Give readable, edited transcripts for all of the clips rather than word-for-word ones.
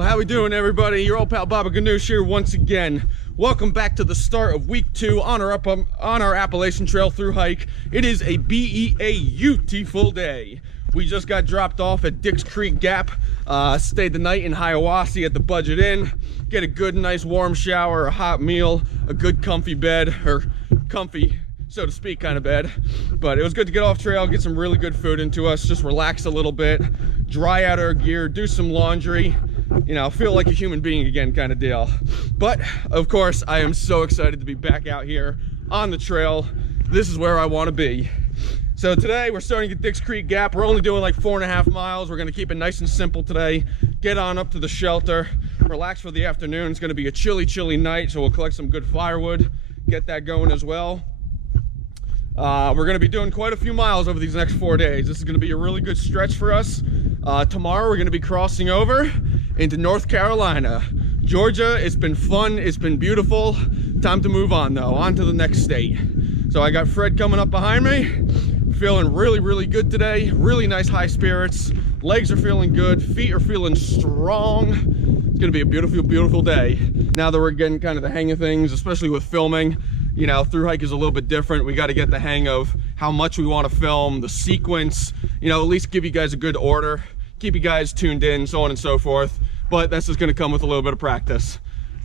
Well, how we doing, everybody? Your old pal Baba Ganoush here once again. Welcome back to the start of week 2 on our Appalachian Trail through hike. It is a beautiful day. We just got dropped off at Dix Creek Gap. Stayed the night in Hiawassee at the Budget Inn. Get a good, nice warm shower, a hot meal, a good comfy bed, or comfy, so to speak, kind of bed. But it was good to get off trail, get some really good food into us, just relax a little bit, dry out our gear, do some laundry, you know, feel like a human being again kind of deal. But of course, I am so excited to be back out here on the trail. This is where I want to be. So today we're starting at Dix Creek Gap. We're only doing like 4.5 miles. We're going to keep it nice and simple today. Get on up to the shelter, relax for the afternoon. It's going to be a chilly night, so we'll collect some good firewood, get that going as well. We're going to be doing quite a few miles over these next 4 days. This is going to be a really good stretch for us. Tomorrow we're going to be crossing over into North Carolina. Georgia, it's been fun, it's been beautiful. Time to move on though, on to the next state. So I got Fred coming up behind me. Feeling really good today. Really nice high spirits. Legs are feeling good, feet are feeling strong. It's going to be a beautiful day. Now that we're getting kind of the hang of things, especially with filming, you know, through hike is a little bit different. We got to get the hang of how much we want to film, the sequence, you know, at least give you guys a good order, keep you guys tuned in, so on and so forth. But that's just going to come with a little bit of practice.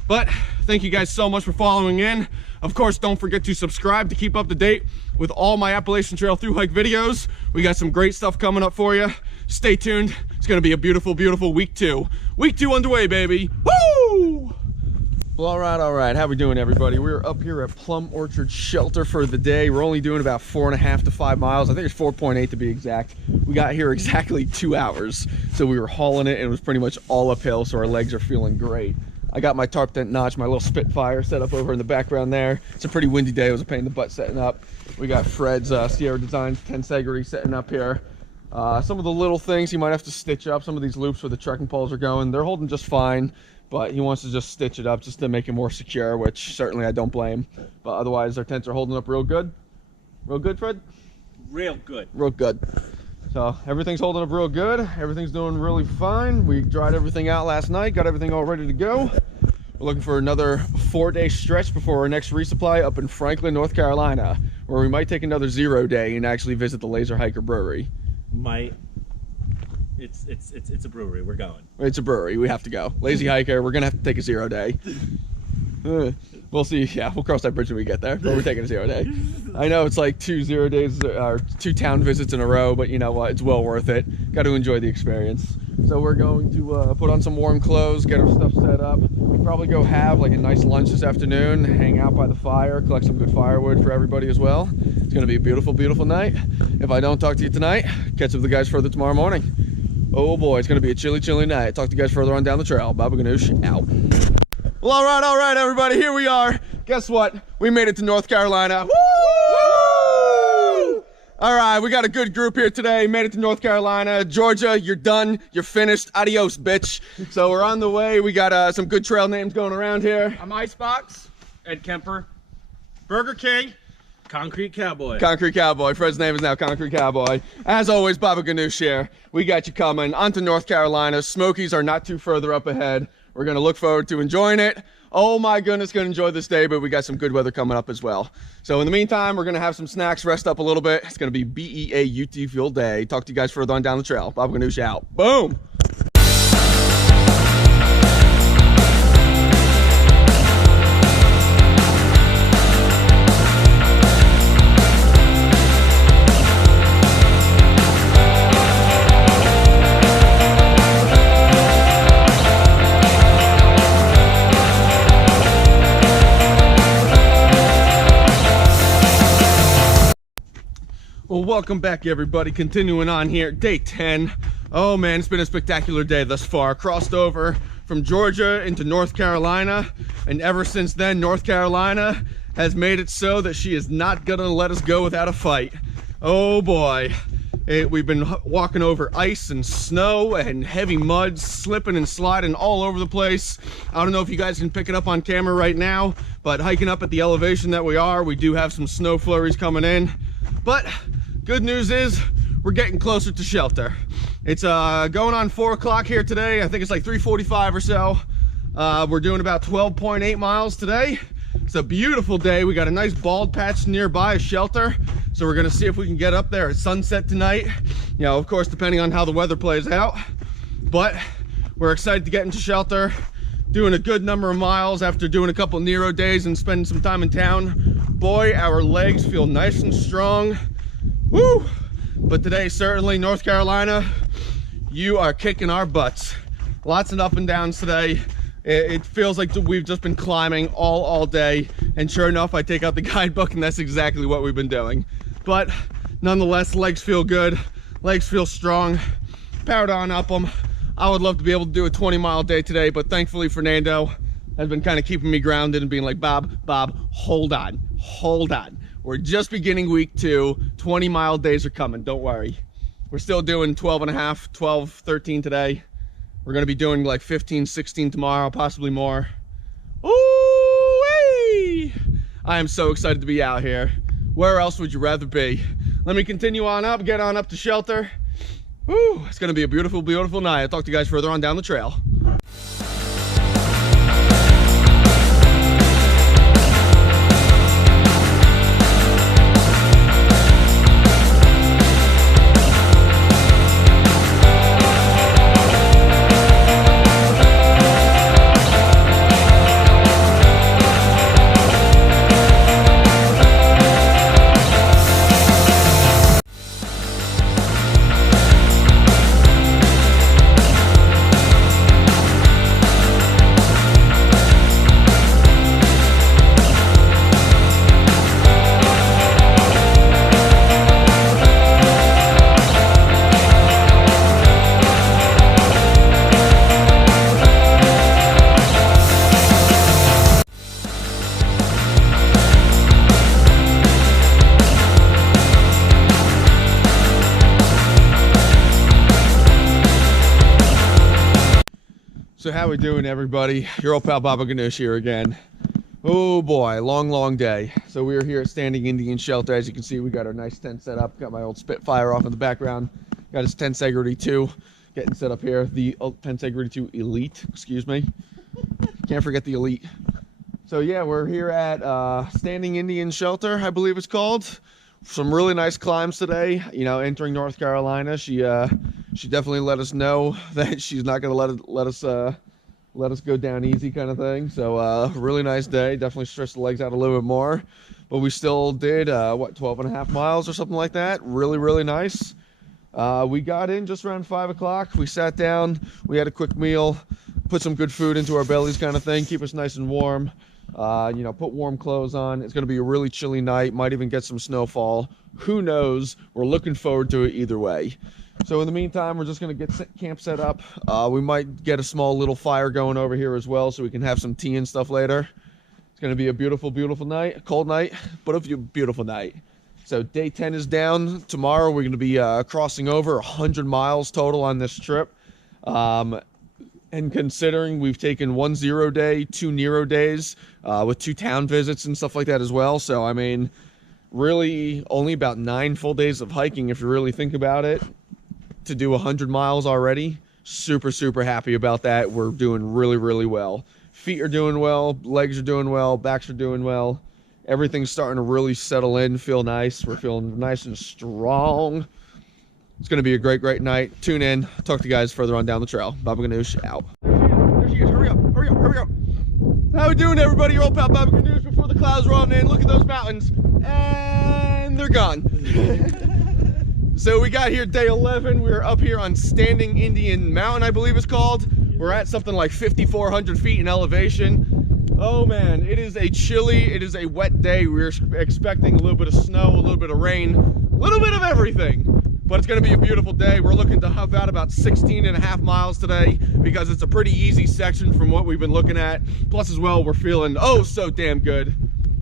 But thank you guys so much for following in. Of course, don't forget to subscribe to keep up to date with all my Appalachian Trail through hike videos. We got some great stuff coming up for you. Stay tuned. It's going to be a beautiful week 2. Week 2 underway, baby. Woo! Well, all right. How we doing, everybody? We're up here at Plumorchard Shelter for the day. We're only doing about 4.5 to 5 miles. I think it's 4.8 to be exact. We got here exactly 2 hours. So we were hauling it, and it was pretty much all uphill, so our legs are feeling great. I got my tarp tent notch, my little Spitfire set up over in the background there. It's a pretty windy day. It was a pain in the butt setting up. We got Fred's Sierra Design tensegrity setting up here. Some of the little things he might have to stitch up. Some of these loops where the trekking poles are going, they're holding just fine. But he wants to just stitch it up just to make it more secure, which certainly I don't blame. But otherwise, our tents are holding up real good. Real good, Fred? Real good. Real good. So everything's holding up real good. Everything's doing really fine. We dried everything out last night, got everything all ready to go. We're looking for another 4-day stretch before our next resupply up in Franklin, North Carolina, where we might take another 0 day and actually visit the Laser Hiker Brewery. It's a brewery. We're going. It's a brewery. We have to go. Lazy Hiker. We're gonna have to take a 0 day. We'll see. Yeah, we'll cross that bridge when we get there. But we're taking a 0 day. I know it's like 2 0 days or 2 town visits in a row, but you know what? It's well worth it. Got to enjoy the experience. So we're going to put on some warm clothes, get our stuff set up. We'll probably go have like a nice lunch this afternoon, hang out by the fire, collect some good firewood for everybody as well. It's gonna be a beautiful night. If I don't talk to you tonight, catch up with the guys further tomorrow morning. Oh boy, it's gonna be a chilly night. Talk to you guys further on down the trail. Baba Ganoush out. Well, all right, everybody, here we are. Guess what? We made it to North Carolina. Woo! All right, we got a good group here today. Made it to North Carolina. Georgia, you're done. You're finished. Adios, bitch. So we're on the way. We got some good trail names going around here. I'm Icebox, Ed Kemper, Burger King, Concrete Cowboy. Concrete Cowboy. Fred's name is now Concrete Cowboy. As always, Baba Ganoush here. We got you coming on to North Carolina. Smokies are not too further up ahead. We're going to look forward to enjoying it. Oh my goodness, going to enjoy this day, but we got some good weather coming up as well. So in the meantime, we're going to have some snacks, rest up a little bit. It's going to be beautiful day. Talk to you guys further on down the trail. Baba Ganoush out. Boom! Well, welcome back, everybody. Continuing on here, day 10. Oh man, it's been a spectacular day thus far. Crossed over from Georgia into North Carolina, and ever since then, North Carolina has made it so that she is not gonna let us go without a fight. Oh boy. We've been walking over ice and snow and heavy mud, slipping and sliding all over the place. I don't know if you guys can pick it up on camera right now, but hiking up at the elevation that we are, we do have some snow flurries coming in. But good news is we're getting closer to shelter. It's going on 4 o'clock here today. I think it's like 3:45 or so. We're doing about 12.8 miles today. It's a beautiful day. We got a nice bald patch nearby, a shelter. So we're gonna see if we can get up there at sunset tonight. You know, of course, depending on how the weather plays out. But we're excited to get into shelter, doing a good number of miles after doing a couple Nero days and spending some time in town. Boy, our legs feel nice and strong. Woo! But today, certainly, North Carolina, you are kicking our butts. Lots of up and downs today. It feels like we've just been climbing all day, and sure enough, I take out the guidebook and that's exactly what we've been doing. But nonetheless, legs feel good, legs feel strong, powered on up them. I would love to be able to do a 20-mile day today, but thankfully Fernando has been kind of keeping me grounded and being like, Bob, hold on. We're just beginning week 2, 20-mile days are coming, don't worry. We're still doing 12 and a half, 12, 13 today. We're gonna be doing like 15, 16 tomorrow, possibly more. Ooh-wee! I am so excited to be out here. Where else would you rather be? Let me continue on up, get on up to shelter. Woo, it's gonna be a beautiful, beautiful night. I'll talk to you guys further on down the trail. So how we doing, everybody? Your old pal Baba Ganoush here again. Oh boy, long day. So we are here at Standing Indian Shelter. As you can see, we got our nice tent set up. Got my old Spitfire off in the background. Got his Tensegrity 2 getting set up here. The Tensegrity 2 Elite, excuse me. Can't forget the Elite. So yeah, we're here at Standing Indian Shelter, I believe it's called. Some really nice climbs today. You know, entering North Carolina, she definitely let us know that she's not gonna let us go down easy, kind of thing. So really nice day. Definitely stretched the legs out a little bit more, but we still did what, 12 and a half miles or something like that. Really nice. We got in just around 5 o'clock. We sat down, we had a quick meal, put some good food into our bellies, kind of thing, keep us nice and warm. You know, put warm clothes on. It's going to be a really chilly night, might even get some snowfall. Who knows? We're looking forward to it either way. So in the meantime, we're just going to get camp set up. We might get a small little fire going over here as well, so we can have some tea and stuff later. It's going to be a beautiful night, a cold night, but a beautiful night. So day 10 is down. Tomorrow we're going to be crossing over 100 miles total on this trip. And considering we've taken 1 0 day, 2 Nero days, with 2 town visits and stuff like that as well. So, I mean, really only about 9 full days of hiking if you really think about it, to do 100 miles already. Super happy about that. We're doing really well. Feet are doing well, legs are doing well, backs are doing well. Everything's starting to really settle in, feel nice. We're feeling nice and strong. It's going to be a great night. Tune in. Talk to you guys further on down the trail. Baba Ganoush out. There she is. Hurry up. How we doing, everybody? Your old pal Baba Ganoush before the clouds rolling in. Look at those mountains. And they're gone. So we got here day 11. We're up here on Standing Indian Mountain, I believe it's called. We're at something like 5,400 feet in elevation. Oh man, it is a chilly, it is a wet day. We're expecting a little bit of snow, a little bit of rain, a little bit of everything. But it's going to be a beautiful day. We're looking to have out about 16 and a half miles today because it's a pretty easy section from what we've been looking at. Plus as well, we're feeling oh so damn good.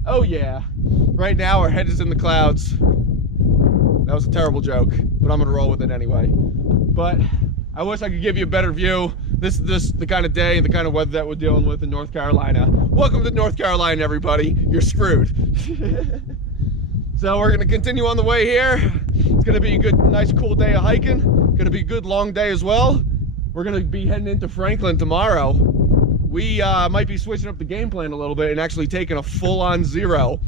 Oh yeah. Right now our head is in the clouds. That was a terrible joke, but I'm going to roll with it anyway. But I wish I could give you a better view. This is the kind of day and the kind of weather that we're dealing with in North Carolina. Welcome to North Carolina, everybody. You're screwed. So we're gonna continue on the way here. It's gonna be a good, nice, cool day of hiking. Gonna be a good long day as well. We're gonna be heading into Franklin tomorrow. We might be switching up the game plan a little bit and actually taking a full-on zero.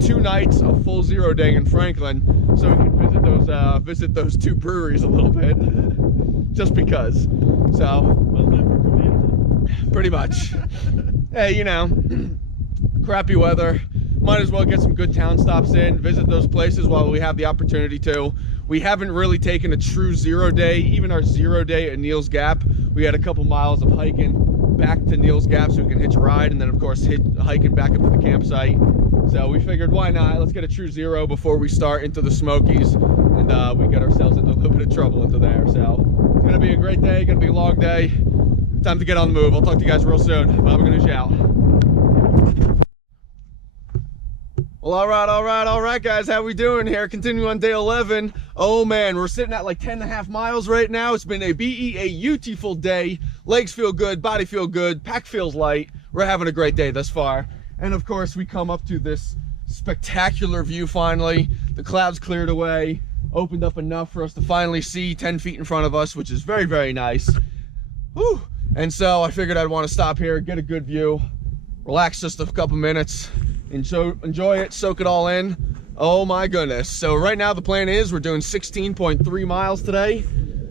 2 nights, a full 0 day in Franklin, so we can visit those 2 breweries a little bit, just because. So, pretty much. Hey, you know, crappy weather. Might as well get some good town stops in, visit those places while we have the opportunity to. We haven't really taken a true 0 day, even our 0 day at Neal's Gap. We had a couple miles of hiking back to Neal's Gap so we can hitch a ride, and then of course hiking back up to the campsite. So we figured, why not? Let's get a true 0 before we start into the Smokies, and we get ourselves into a little bit of trouble into there. So it's gonna be a great day, gonna be a long day. Time to get on the move. I'll talk to you guys real soon. Baba Ganoush out. Well, all right, guys. How we doing here? Continuing on day 11. Oh man, we're sitting at like 10.5 miles right now. It's been a beautiful day. Legs feel good, body feel good, pack feels light. We're having a great day thus far. And of course, we come up to this spectacular view finally. The clouds cleared away, opened up enough for us to finally see 10 feet in front of us, which is very, very nice. Whew. And so I figured I'd want to stop here, get a good view, relax just a couple minutes, enjoy it, soak it all in. Oh my goodness. So right now the plan is we're doing 16.3 miles today.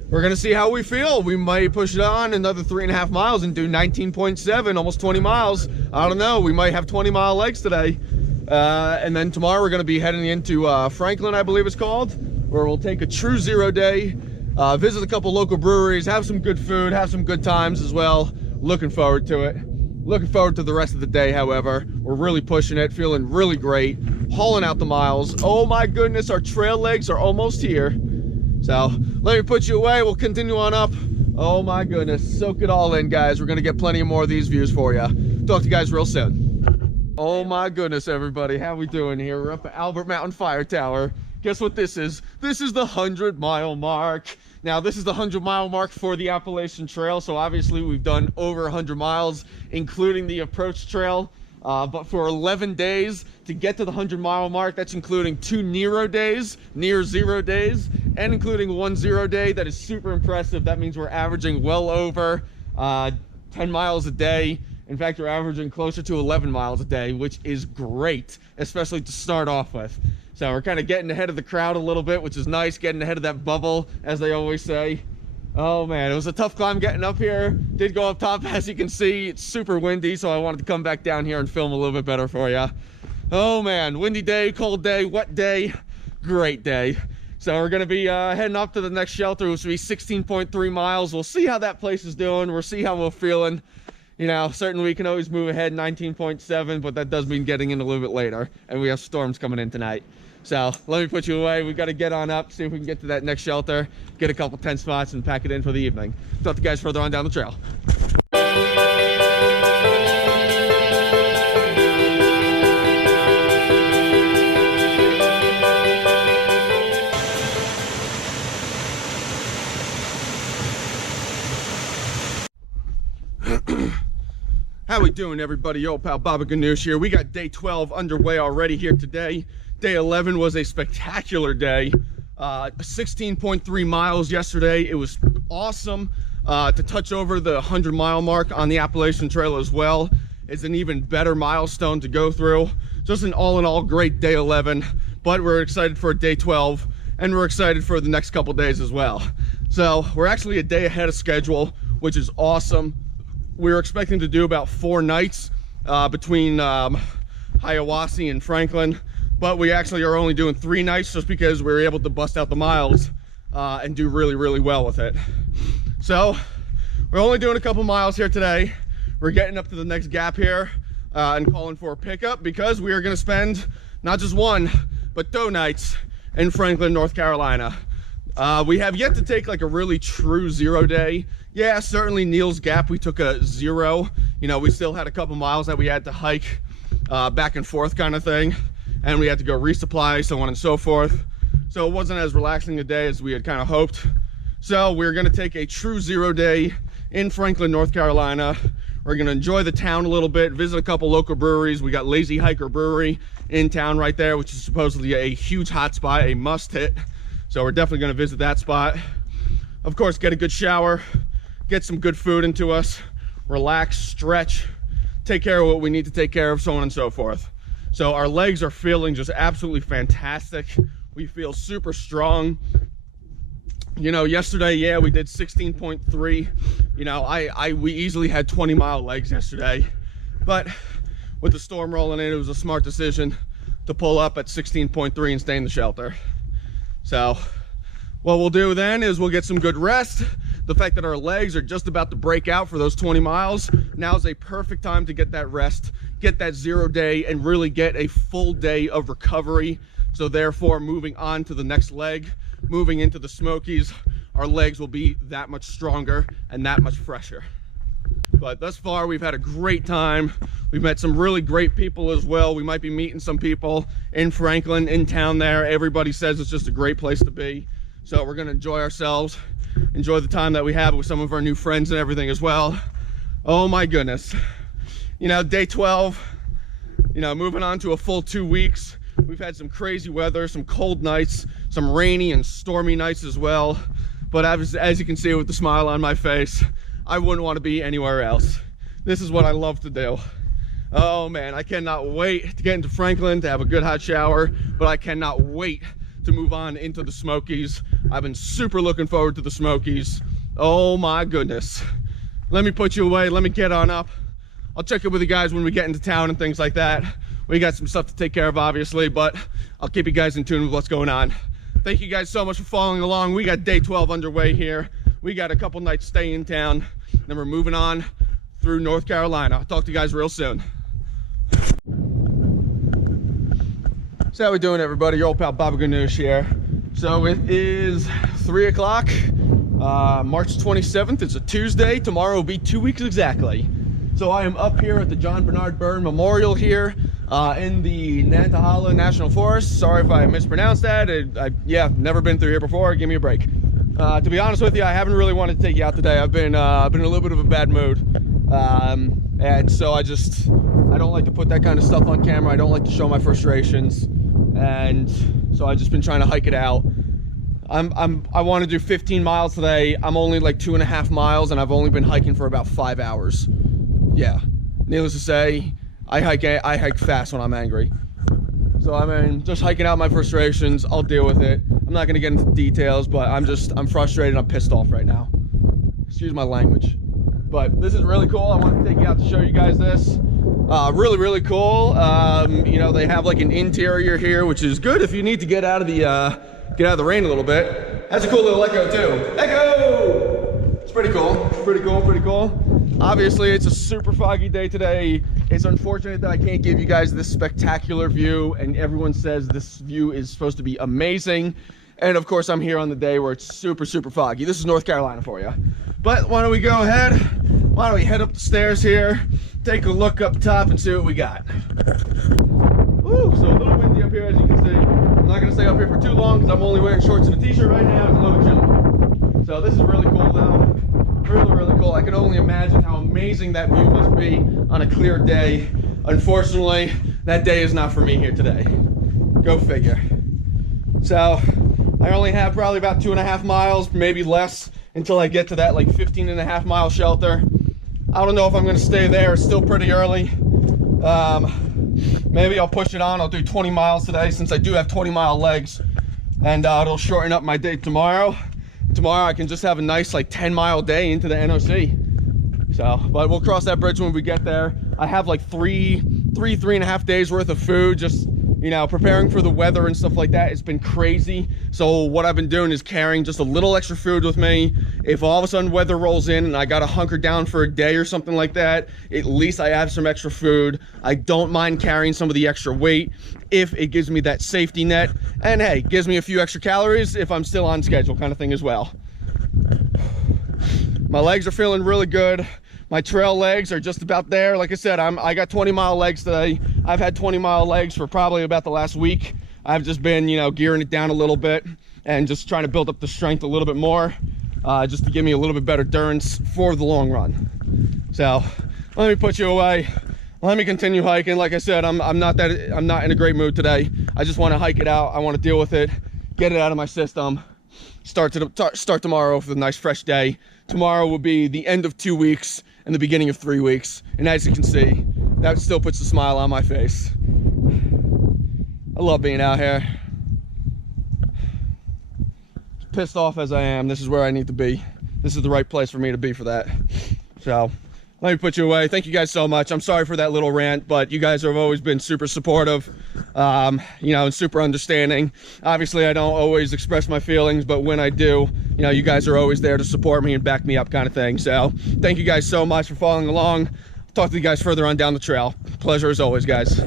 We're gonna see how we feel. We might push it on another 3.5 miles and do 19.7, almost 20 miles. I don't know, we might have 20-mile legs today. And then tomorrow we're gonna be heading into Franklin, I believe it's called, where we'll take a true 0 day, visit a couple local breweries, have some good food, have some good times as well. Looking forward to it. Looking forward to the rest of the day, however. We're really pushing it, feeling really great, hauling out the miles. Oh my goodness, our trail legs are almost here. So let me put you away, we'll continue on up. Oh my goodness, soak it all in, guys. We're gonna get plenty more of these views for you. Talk to you guys real soon. Oh my goodness, everybody, how we doing here? We're up at Albert Mountain Fire Tower. Guess what this is? This is the 100-mile mark. Now, this is the 100-mile mark for the Appalachian Trail, so obviously we've done over 100 miles, including the approach trail. But for 11 days to get to the 100-mile mark, that's including 2 near 0 days, and including 1 0 day. That is super impressive. That means we're averaging well over 10 miles a day. In fact, we're averaging closer to 11 miles a day, which is great, especially to start off with. So we're kind of getting ahead of the crowd a little bit, which is nice, getting ahead of that bubble, as they always say. Oh man, it was a tough climb getting up here. Did go up top, as you can see. It's super windy, so I wanted to come back down here and film a little bit better for you. Oh man, windy day, cold day, wet day, great day. So we're gonna be heading up to the next shelter, which will be 16.3 miles. We'll see how that place is doing. We'll see how we're feeling. You know, certainly we can always move ahead 19.7, but that does mean getting in a little bit later. And we have storms coming in tonight. So let me put you away. We've got to get on up, see if we can get to that next shelter, get a couple tent spots, and pack it in for the evening. Talk to you guys further on down the trail. How we doing, everybody? Yo, pal Baba Ganoush here. We got day 12 underway already here today. Day 11 was a spectacular day. 16.3 miles yesterday. It was awesome to touch over the 100-mile mark on the Appalachian Trail as well. It's an even better milestone to go through. Just an all-in-all great day 11, but we're excited for day 12, and we're excited for the next couple days as well. So we're actually a day ahead of schedule, which is awesome. We were expecting to do about 4 nights between Hiawassee and Franklin, but we actually are only doing 3 nights just because we were able to bust out the miles and do really, really well with it. So we're only doing a couple miles here today. We're getting up to the next gap here and calling for a pickup because we are going to spend not just 1, but 2 nights in Franklin, North Carolina. We have yet to take like a really true 0 day. Yeah, certainly Neal's Gap, we took a 0. You know, we still had a couple miles that we had to hike back and forth kind of thing. And we had to go resupply, so on and so forth. So it wasn't as relaxing a day as we had kind of hoped. So we're gonna take a true 0 day in Franklin, North Carolina. We're gonna enjoy the town a little bit, visit a couple local breweries. We got Lazy Hiker Brewery in town right there, which is supposedly a huge hot spot, a must hit. So we're definitely gonna visit that spot. Of course, get a good shower, get some good food into us, relax, stretch, take care of what we need to take care of, so on and so forth. So our legs are feeling just absolutely fantastic. We feel super strong. You know, yesterday, yeah, we did 16.3. You know, we easily had 20-mile legs yesterday, but with the storm rolling in, it was a smart decision to pull up at 16.3 and stay in the shelter. So what we'll do then is we'll get some good rest. The fact that our legs are just about to break out for those 20 miles, now is a perfect time to get that rest, get that 0 day, and really get a full day of recovery. So therefore, moving on to the next leg, moving into the Smokies, our legs will be that much stronger and that much fresher. But thus far, we've had a great time. We've met some really great people as well. We might be meeting some people in Franklin, in town there. Everybody says it's just a great place to be. So we're gonna enjoy ourselves, enjoy the time that we have with some of our new friends and everything as well. Oh my goodness. You know, day 12, you know, moving on to a full 2 weeks. We've had some crazy weather, some cold nights, some rainy and stormy nights as well. But as you can see with the smile on my face, I wouldn't want to be anywhere else. This is what I love to do. Oh man, I cannot wait to get into Franklin, to have a good hot shower, but I cannot wait to move on into the Smokies. I've been super looking forward to the Smokies. Oh my goodness. Let me put you away, let me get on up. I'll check in with you guys when we get into town and things like that. We got some stuff to take care of, obviously, but I'll keep you guys in tune with what's going on. Thank you guys so much for following along. We got day 12 underway here. We got a couple nights stay in town, then we're moving on through North Carolina. I'll talk to you guys real soon. So how we doing, everybody? Your old pal Baba Ganoush here. So it is 3 o'clock, March 27th. It's a Tuesday. Tomorrow will be 2 weeks exactly. So I am up here at the John Bernard Byrne Memorial here in the Nantahala National Forest. Sorry if I mispronounced that. Yeah, never been through here before. Give me a break. To be honest with you, I haven't really wanted to take you out today. I've been in a little bit of a bad mood. And so I don't like to put that kind of stuff on camera. I don't like to show my frustrations. And so I've just been trying to hike it out. I want to do 15 miles today. I'm only like 2.5 miles, and I've only been hiking for about 5 hours. Yeah, needless to say, I hike fast when I'm angry. So I mean, just hiking out my frustrations. I'll deal with it. I'm not gonna get into details, but I'm frustrated. I'm pissed off right now. Excuse my language. But this is really cool. I wanted to take you out to show you guys this. Really cool. You know, they have like an interior here, which is good if you need to get out of the rain a little bit. That's a cool little echo too. Echo! It's pretty cool. Pretty cool. Obviously, it's a super foggy day today. It's unfortunate that I can't give you guys this spectacular view, and everyone says this view is supposed to be amazing. And of course, I'm here on the day where it's super foggy. This is North Carolina for you. But why don't we go ahead? Why don't we head up the stairs here, take a look up top and see what we got. Ooh, so a little windy up here, as you can see. I'm not gonna stay up here for too long because I'm only wearing shorts and a t-shirt right now. It's a little chilly. So this is really cool though. Really cool. I can only imagine how amazing that view must be on a clear day. Unfortunately, that day is not for me here today. Go figure. So I only have probably about 2.5 miles, maybe less, until I get to that like 15.5 mile shelter. I don't know if I'm gonna stay there. It's still pretty early. Maybe I'll push it on. I'll do 20 miles today since I do have 20-mile legs, and it'll shorten up my day tomorrow. Tomorrow I can just have a nice like 10-mile day into the NOC. So, but we'll cross that bridge when we get there. I have like three and a half days worth of food, just, you know, preparing for the weather and stuff like that. It's been crazy. So what I've been doing is carrying just a little extra food with me. If all of a sudden weather rolls in and I gotta hunker down for a day or something like that, at least I have some extra food. I don't mind carrying some of the extra weight if it gives me that safety net. And hey, gives me a few extra calories if I'm still on schedule, kind of thing as well. My legs are feeling really good. My trail legs are just about there. Like I said, I got 20-mile legs today. I've had 20-mile legs for probably about the last week. I've just been, you know, gearing it down a little bit and just trying to build up the strength a little bit more, just to give me a little bit better endurance for the long run. So let me put you away. Let me continue hiking. Like I said, I'm not in a great mood today. I just want to hike it out. I want to deal with it, get it out of my system. Start tomorrow with a nice fresh day. Tomorrow will be the end of 2 weeks and the beginning of 3 weeks. And as you can see, that still puts a smile on my face. I love being out here. As pissed off as I am, this is where I need to be. This is the right place for me to be for that. So let me put you away. Thank you guys so much. I'm sorry for that little rant, but you guys have always been super supportive, you know, and super understanding. Obviously, I don't always express my feelings, but when I do, you know, you guys are always there to support me and back me up kind of thing. So thank you guys so much for following along. Talk to you guys further on down the trail. Pleasure as always, guys.